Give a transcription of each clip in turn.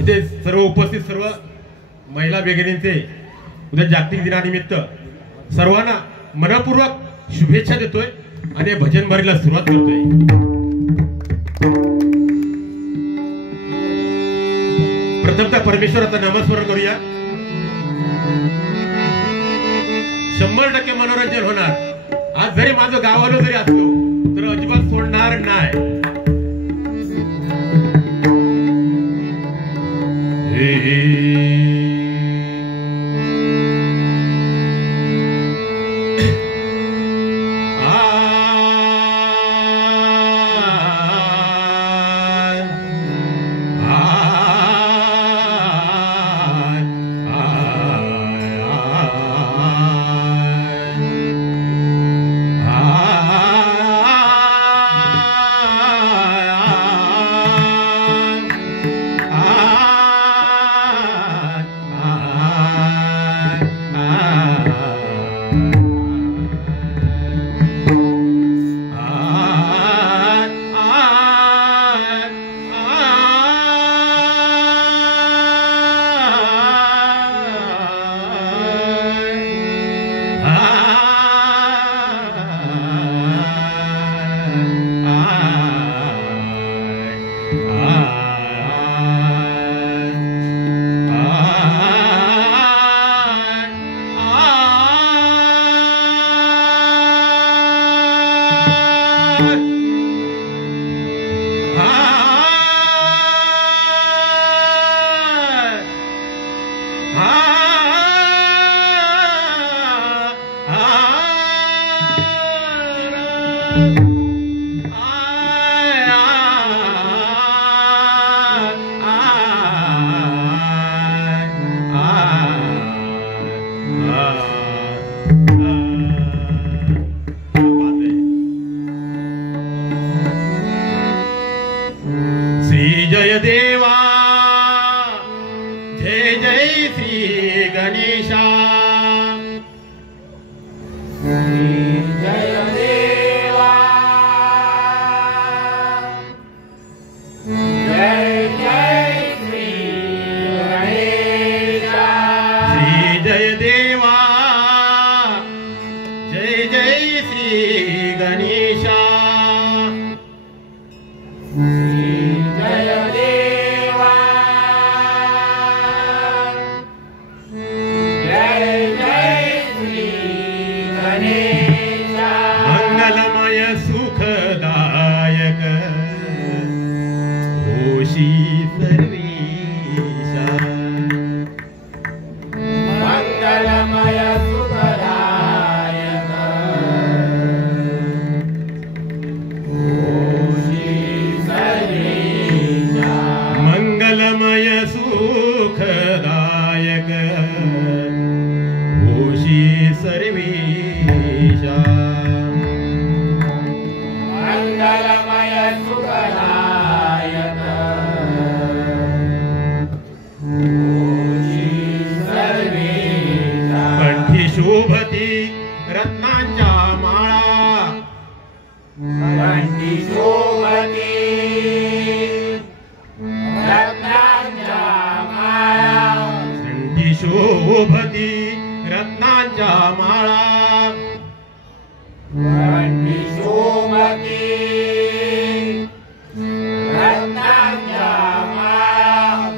इथे सर्व उपस्थित सर्व महिला भगिनींचे उद्या जागतिक दिनानिमित्त सर्वांना मनपूर्वक शुभेच्छा देतोय आणि भजन भरीला सुरुवात करतोय। प्रथमतः परमेश्वराचा नामस्मरण करूया। 100% मनोरंजन होणार। आज जरी माझं गावाला जरी असलो तर अजिबात सोडणार नाही।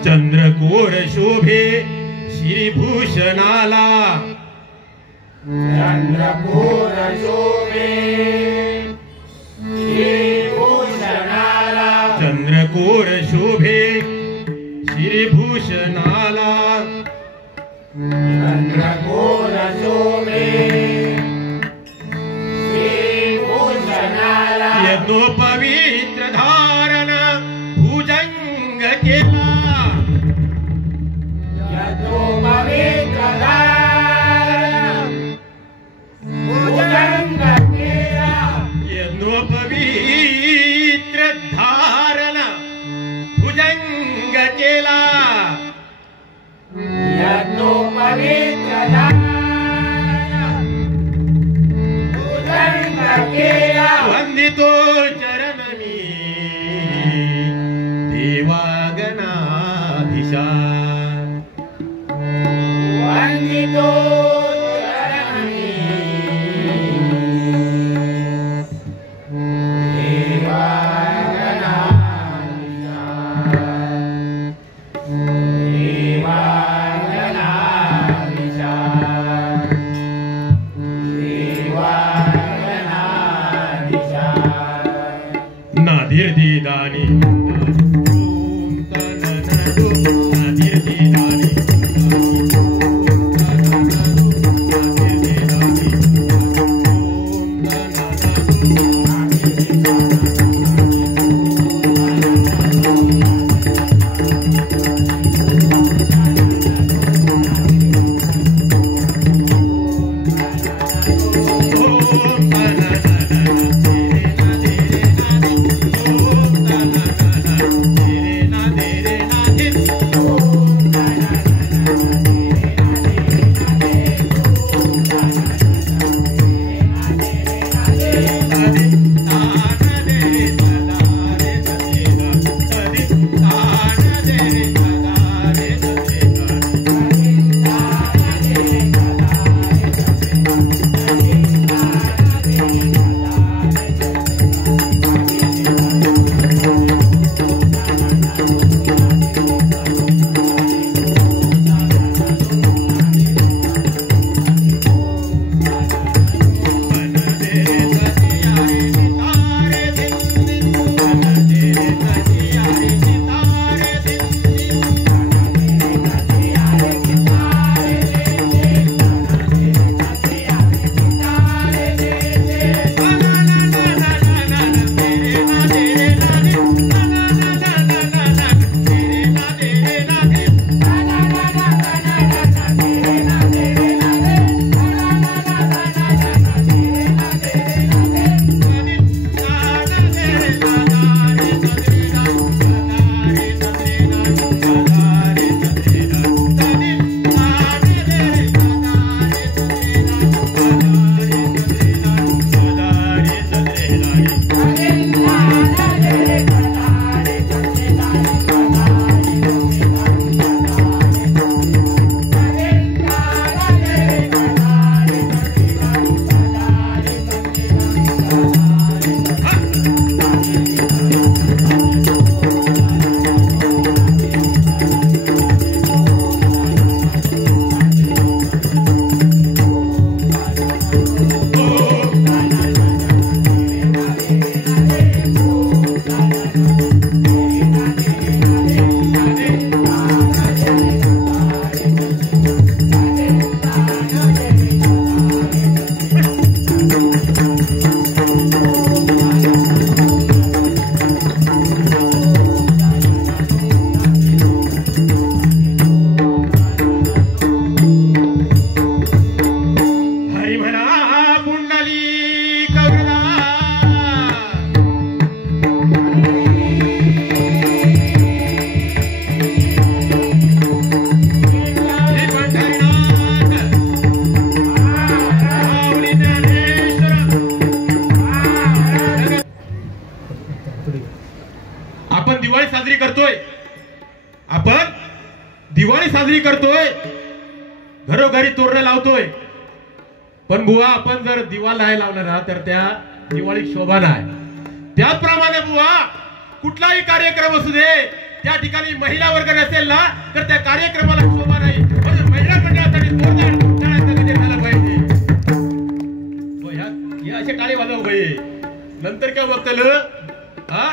चंद्रकोर शोभे श्रीभूषणाला चंद्रकोर शोभे श्रीभूषणाला चंद्रकोर शोभे श्रीभूषणाला चंद्रकोर शोभे श्रीभूषणाला यज्ञो पवित्र धारण भुजंग केला यज्ञो पवित्र धारण भुजंग केला यज्ञो पवित्र धारण भुजंग केला यज्ञो पवित्र धारण भुजंग केला वंदितो चरण मी देवागणाधीश वंदितो चरणी नादिर दीदानी दिवाळी साजरी करतोय, घरोघरी तोरण लावतोय, पण बुवा आपण जर दिवा नाही लावला ना तर त्या दिवाळीत शोभा नाही. त्याचप्रमाणे बुवा कुठलाही कार्यक्रम असू दे, त्या ठिकाणी महिला वर्ग नसेल ना तर त्या कार्यक्रमाला शोभा नाही. म्हणजे महिला मंडळासाठी तोरण झाला पाहिजे. हे असे टाळे वाजव भाई. नंतर काय बघतलं हा,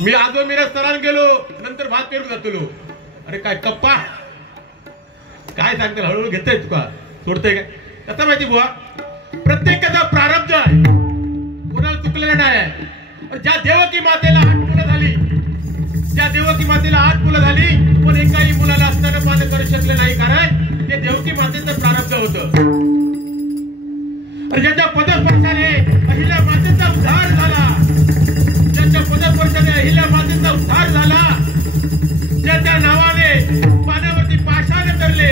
मी आजो मिरज सरान गेलो, नंतर भात पेरून जातलो. अरे काय कप्पा काय सांगते, हळूहळू घेतोय तुका सोडतंय काय. कसं माहिती बुवा, प्रत्येकाचा प्रारब्ध आहे, कोणाला चुकलेलं नाही. ज्या देवकी मातेला 8 मुलं झाली, ज्या देवकी मातेला 8 मुलं झाली, पण एकाही मुलाला स्तनपान करू शकले नाही, कारण ते देवकी मातेचं प्रारब्ध होतं. ज्याच्या पदस्पर्शाने अहिल्या मातेचा उद्धार झाला, ज्याच्या पदस्पर्शाने अहिल्या मातेचा उद्धार झाला, ज्याच्या नावाने पाण्यावरती पाषाण धरले,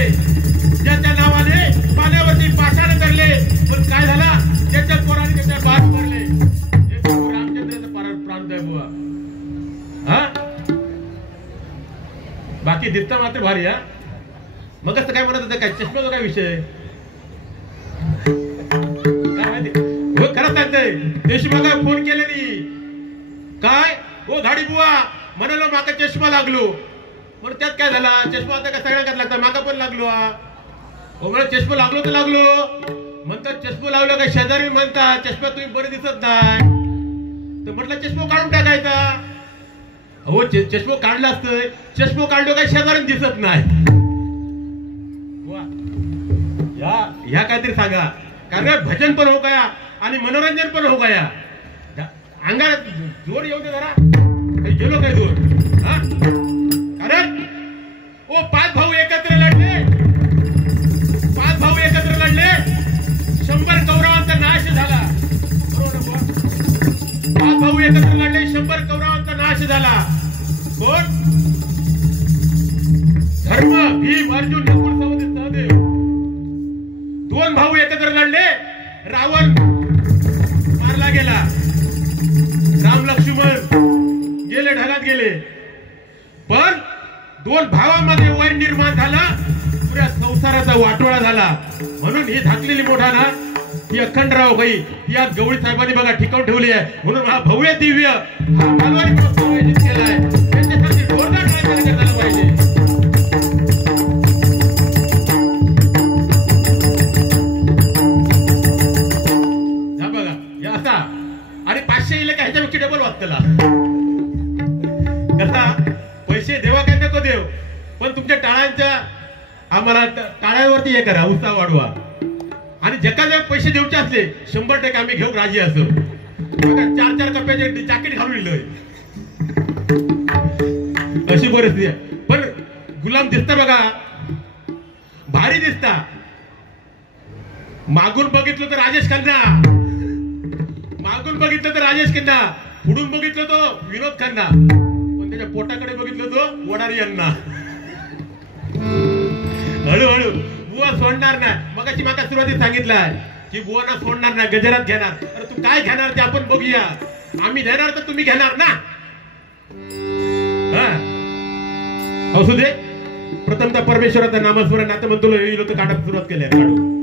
ज्याच्या नावाने पाण्यावरती पाषाण धरले, पण काय झाला, ज्याच्या पोराने त्याच्या बात भरले. रामचंद्राचं प्राण आहे बुवा. हा बाकी दिसता मात्र भारी. हा मग असं काय म्हणत होतं, काय चष्म्याचा काय विषय काय माहिती हो. खरं सांगतंय देशमुखा फोन केलेली काय हो धाडी बुवा म्हणालो माका चष्मा लागलो म्हणून त्यात काय झाला. चष्मा आता काय सगळ्यांना लागता माका पण लागलो. हो मला चष्मा लागलो तर लागलो म्हणतात. चष्मा लावलं काय शेजारी म्हणतात चष्मा तुम्ही बरे दिसत नाही तर म्हटलं चष्मा काढून टाकायचा. हो चष्मा काढला असतंय. चष्मा काढलो काय शेजारी दिसत नाही. ह्या काहीतरी सांगा कारण भजन पण हो गया आणि मनोरंजन पण हो गया. अंगात जोर येऊ दे जरा गेलो काय जोर. हा कारण ओ 5 भाऊ एकत्र लढले. 5 भाऊ एकत्र लढले 100 कौरवांचा नाश झाला. बरोबर 5 भाऊ एकत्र लढले 100 कौरवांचा नाश झाला. कोण धर्म भीम अर्जुन नकुल सहदेव. 2 भाऊ एकत्र लढले रावण मारला गेला. राम लक्ष्मण गेले ढगात गेले. पण 2 भावांमध्ये वैर निर्माण झाला. पुऱ्या संसाराचा वाटोळा झाला. म्हणून ही धाकलेली मोठा ना ही अखंडराव बाई या गवळी साहेबांनी बघा ठिकाण ठेवली आहे. म्हणून हा भव्य दिव्य हा मालवारी महोत्सव आयोजित केला आहे. त्यांच्यासाठी जोरदार टाळ्या झाला पाहिजे. आणि 500 इले का ह्याच्यापेक्षा डबल वाचतला कसा पैसे देवा काय नको देव पण तुमच्या टाळ्यांच्या आम्हाला टाळ्यावरती हे करा उत्साह वाढवा. आणि जगाला पैसे देऊचे असले 100% आम्ही घेऊ राजी असो. बघा 4 कप्प्याचे जॅकेट घालून लिहिलंय अशी परिस्थिती आहे. पण गुलाम दिसता बघा भारी दिसता. मागून बघितलं तर राजेश खन्ना. मागून बघितलं तर राजेश खन्ना. पुढून बघितलं तो विनोद खन्ना. पण त्याच्या पोटाकडे बघितलं तो वडारी यांना. हळूहळू बुवा सोडणार नाही. मगाशी माका सुरुवातीत सांगितलंय की बुवाना सोडणार नाही गजरात घेणार. अरे तू काय घेणार ते आपण बघूया. आम्ही देणार तर तुम्ही घेणार ना. असू दे. प्रथमतः परमेश्वराचं नामस्मरण आता म्हणतो येईल तर काढायला सुरुवात केली काढू.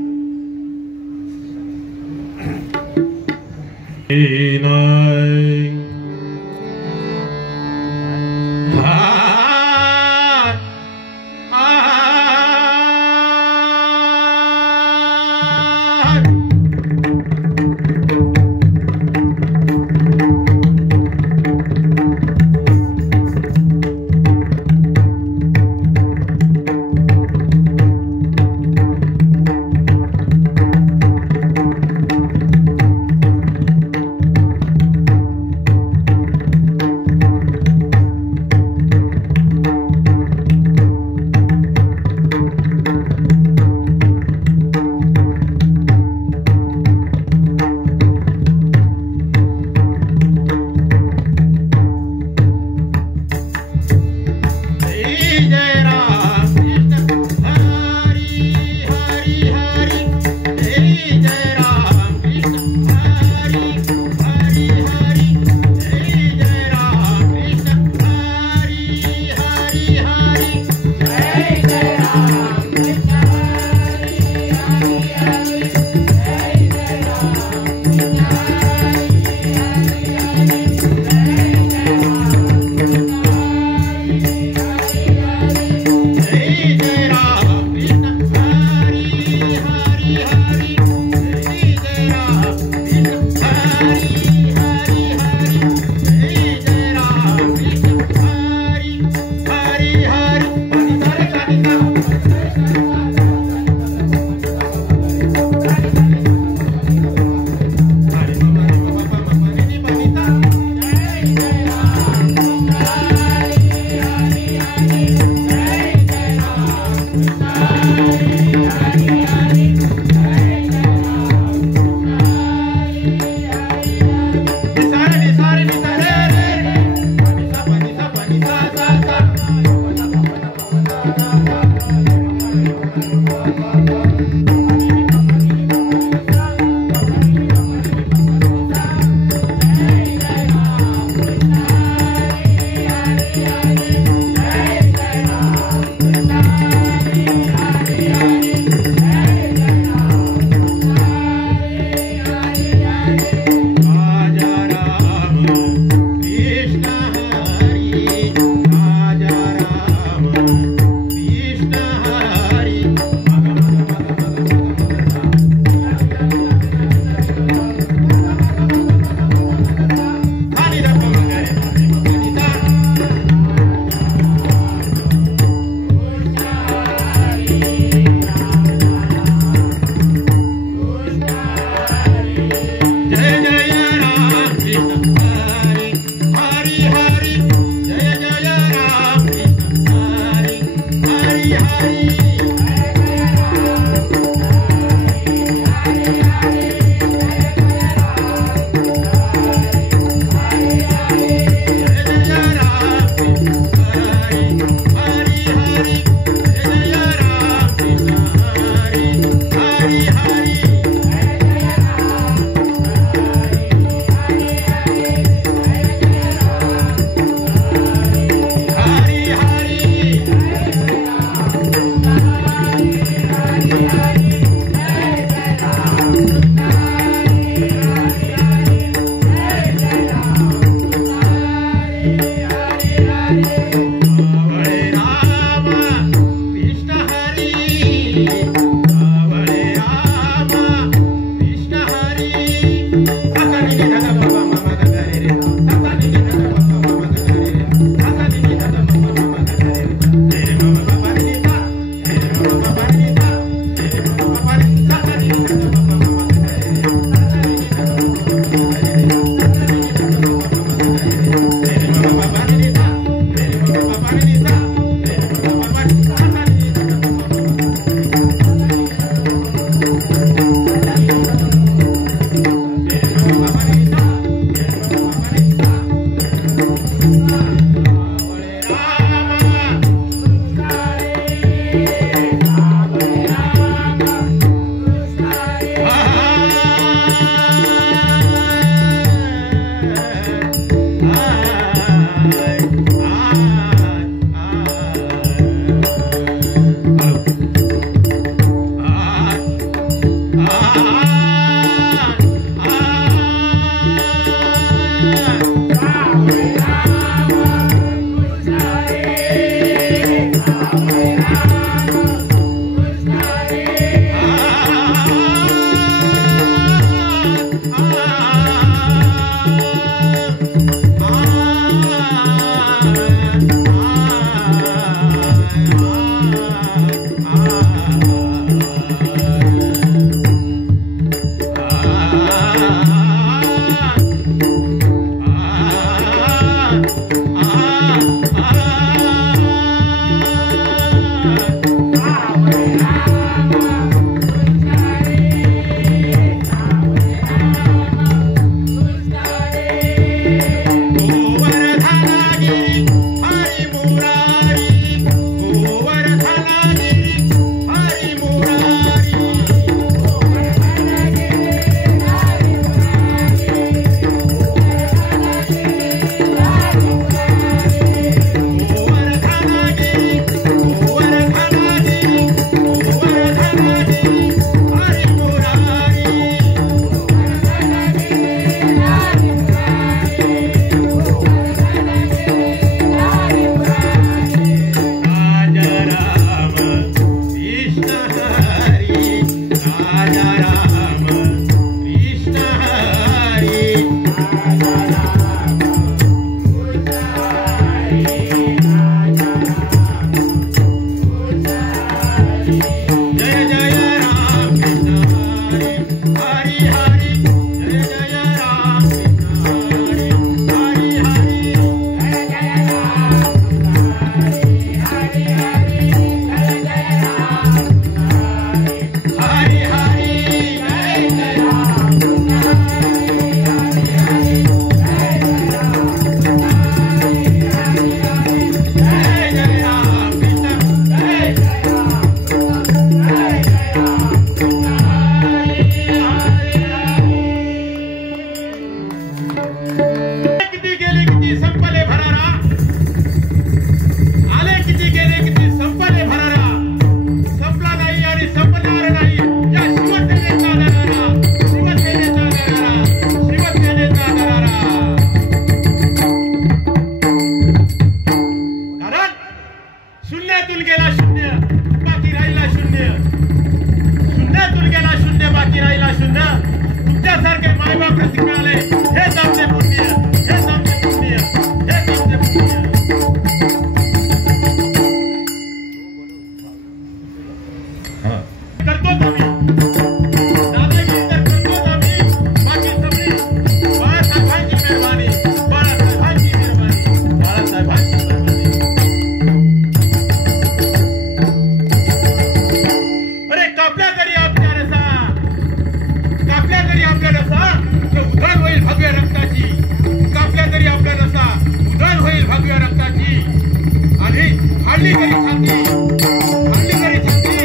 हल्ली करी छाती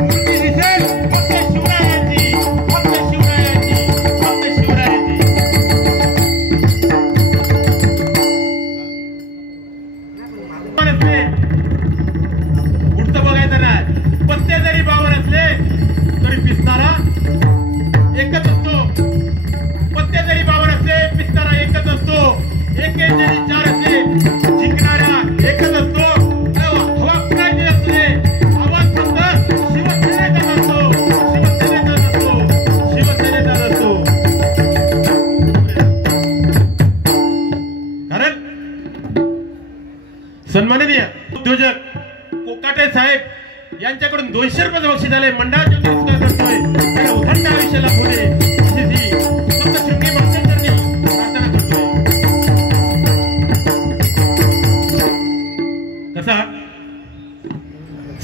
मूर्ती दिसेल फक्त शिवरायांची, फक्त शिवरायांची, फक्त शिवरायांची. पुढचं बघायचं नाही. पत्ते जरी बावर असले तरी पिस्तारा एकच असतो. पत्ते जरी बावर असले पिस्तारा एकच असतो. एके जरी चार असले जिंकणारा एकच असतो. हवा कुणाची असते आवाज फक्त शिवसेनेचा नसतो, शिवसेनेचा नसतो, शिवसेनेचा नसतो. कारण सन्माननीय उद्योजक कोकाटे साहेब यांच्याकडून 200 रुपये बक्षीस आले. मंडळाच्या पुरस्कार करतोय त्याला उदंड आयुष्य लाभू दे अशी ती सप्तशृंगी मातेंनी प्रार्थना करतोय. कसा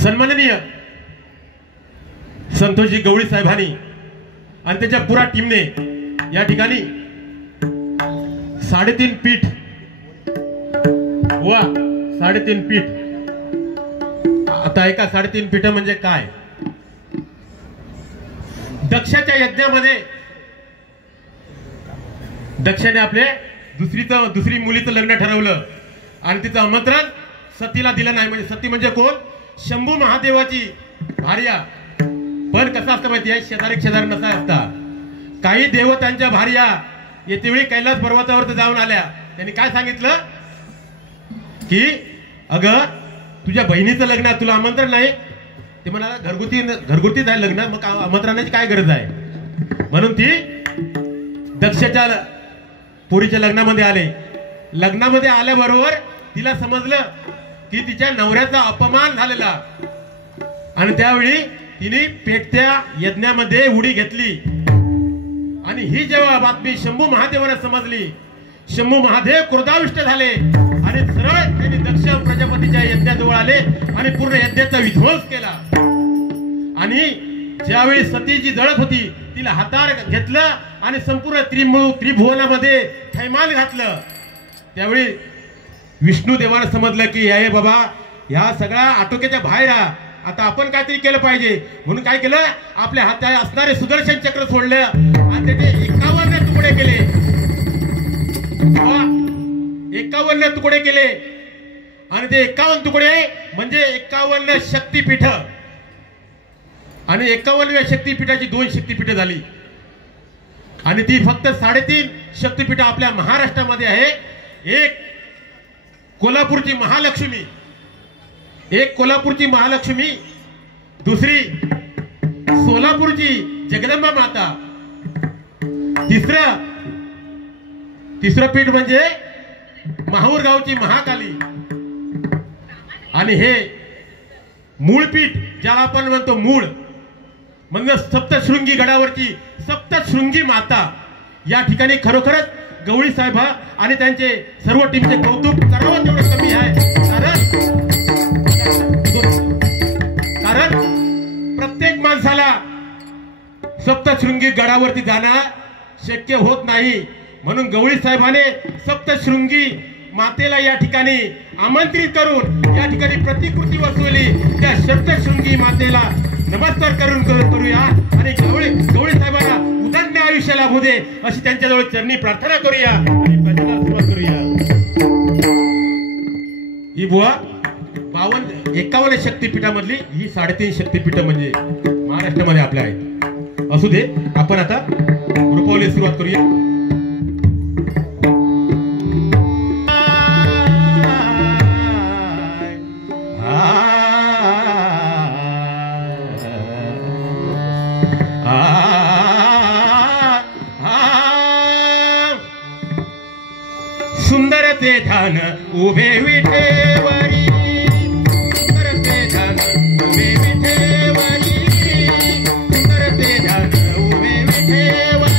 सन्माननीय संतोषजी गवळी साहेबांनी आणि त्याच्या पुरा टीमने या ठिकाणी 3.5 पीठ वा 3.5 पीठ. आता ऐका 3.5 पीठ म्हणजे काय. दक्षाच्या यज्ञामध्ये दक्षाने आपले दुसरी मुलीचं लग्न ठरवलं आणि तिचं आमंत्रण सतीला दिलं नाही. म्हणजे सती म्हणजे कोण? शंभू महादेवाची भार्या. पण कसं असतं माहिती आहे, शेजारी नसा असता. काही देवतांच्या भार्या येतेवेळी कैलास पर्वतावर जाऊन आल्या. त्यांनी काय सांगितलं की अगं तुझ्या बहिणीचं लग्न आहे, तुला आमंत्रण नाही. ते म्हणाला घरगुतीच आहे लग्न, मग आमंत्रणाची काय गरज आहे. म्हणून ती दक्षच्या पोरीच्या लग्नामध्ये आले. लग्नामध्ये आल्याबरोबर तिला समजलं की तिच्या नवऱ्याचा अपमान झालेला आणि त्यावेळी तिने पेटत्या यज्ञामध्ये उडी घेतली. आणि ही जेव्हा बातमी शंभू महादेवाला समजली, शंभू महादेव क्रोधाविष्ट झाले आणि सरळ त्यांनी दक्ष प्रजापतीच्या यज्ञाजवळ आले आणि पूर्ण यज्ञाचा विध्वंस केला. आणि ज्यावेळी सती जी जळत होती तिला हातात घेतलं आणि संपूर्ण त्रिभुवनामध्ये थैमान घातलं. त्यावेळी विष्णू देवाला समजलं की हे बाबा ह्या सगळ्या आटोक्याच्या बाहेर आता आपण काहीतरी केलं पाहिजे. म्हणून काय केलं, आपल्या हातात असणारे सुदर्शन चक्र सोडलं आणि त्याचे 51 तुकडे केले. 51 तुकडे केले आणि ते 51 तुकडे म्हणजे 51 शक्तीपीठ. आणि 51व्या शक्तीपीठाची 2 शक्तीपीठ झाली. आणि ती फक्त 3.5 शक्तीपीठ आपल्या महाराष्ट्रामध्ये आहे. एक कोल्हापूरची महालक्ष्मी, दुसरी सोलापूरची जगदंबा माता, तिसरं पीठ म्हणजे माहूर गावची महाकाली. आणि हे मूळ पीठ ज्याला आपण म्हणतो मूळ म्हणजे सप्तशृंगी गडावरची सप्तशृंगी माता. या ठिकाणी खरोखरच गवळी साहेब आणि त्यांचे सर्व टीमचे कौतुक करावं तेवढं कमी आहे. कारण प्रत्येक माणसाला सप्तशृंगी गडावरती जाणं शक्य होत नाही. म्हणून गवळी साहेबाने सप्तशृंगी मातेला या ठिकाणी आमंत्रित करून या ठिकाणी प्रतिकृती वसवली. त्या सप्तशृंगी मातेला नमस्कार करूया आणि गवळी साहेबांना उदंड आयुष्य लाभू दे अशी त्यांच्याजवळ चरणी प्रार्थना करूया आणि भजनाला सुरुवात करूया. ही बुवा 51 शक्तीपीठामधली ही 3.5 शक्तीपीठ म्हणजे महाराष्ट्रामध्ये आपल्या आहेत. असू दे, आपण आता रूपावली सुरुवात करूया. सुंदर ते ध्यान उभे विठेवरी, सुंदर ते ध्यान उभे विठेवरी, सुंदर ते ध्यान उभे विठेवरी.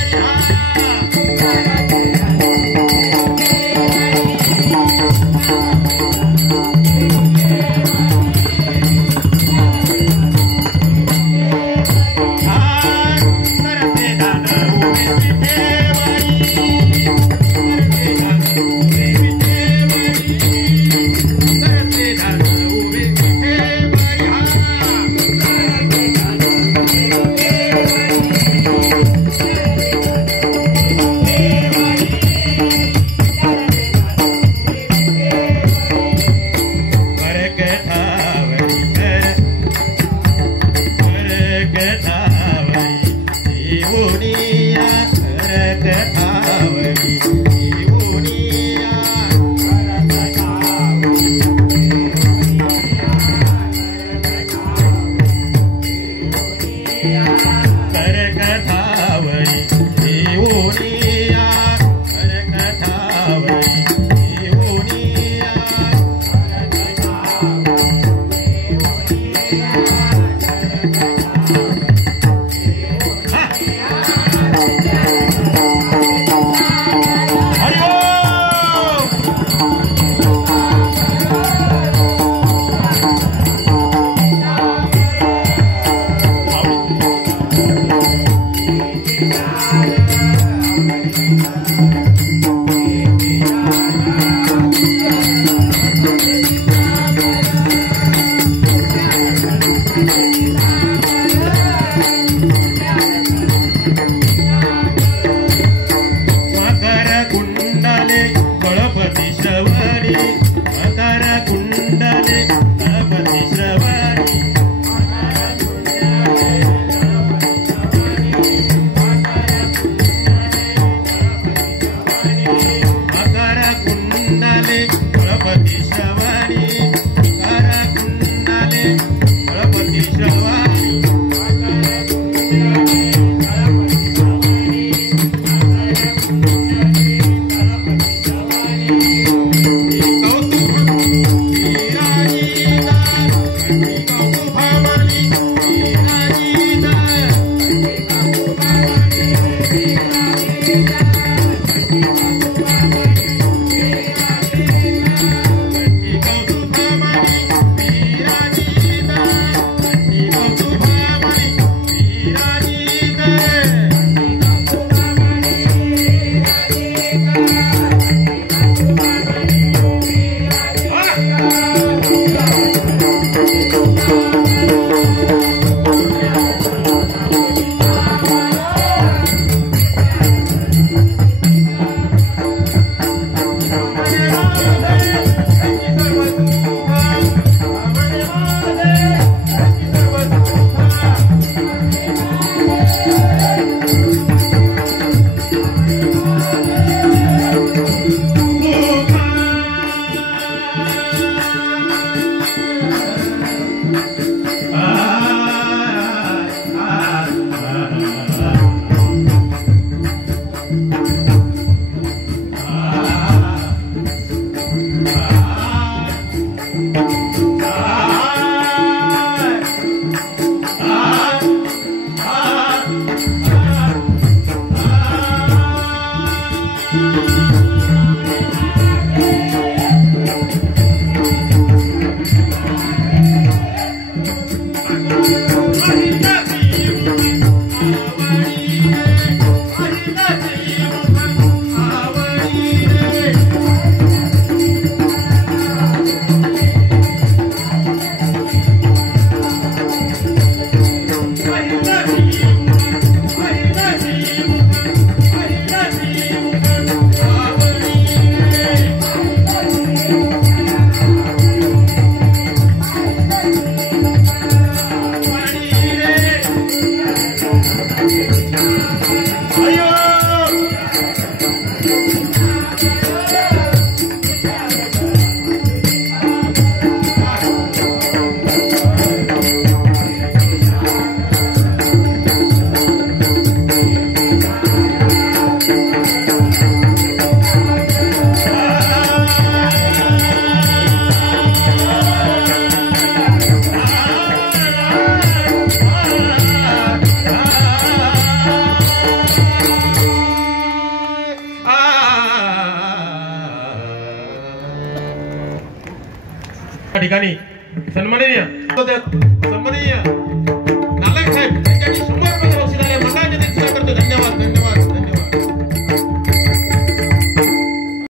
सन्माननीय